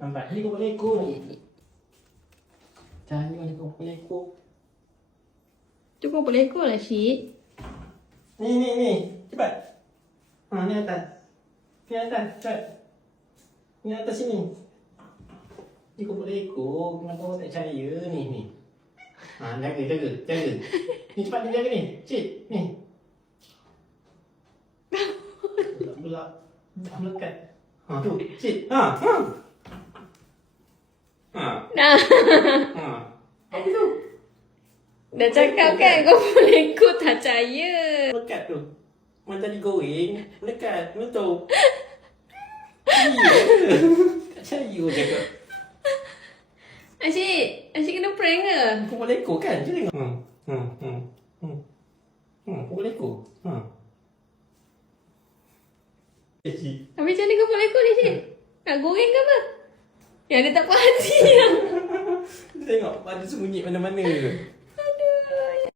Lambat. Ni kau boleh ikut. Jangan ni kau boleh ikut. Tu kau boleh ikut lah, Syed. Ni. Cepat. Ha, ni atas. Ni atas. Cepat. Ni atas sini. Ni kau boleh ikut. Kenapa kau tak percaya ni? Ha, jaga. Ni cepat ni jaga ni. Cik, ni. Belak. Dah melekat. Ha, tu. Cik. Ha. Dah. Apa tu? Dah cakap kan kau boleh ikut, tak percaya. Melekat tu. Macam digoreng. Melekat. Betul. Ya. Tak percaya kau cakap. Asyik kena prank ke? Kau boleh ikut kan? Cuba tengok. Kau boleh ikut. Cik. Habis macam mana kau boleh ikut ni, Syed? Nak goreng ke apa? Yang dia tak puas hati. Dia tengok ada sembunyi mana-mana.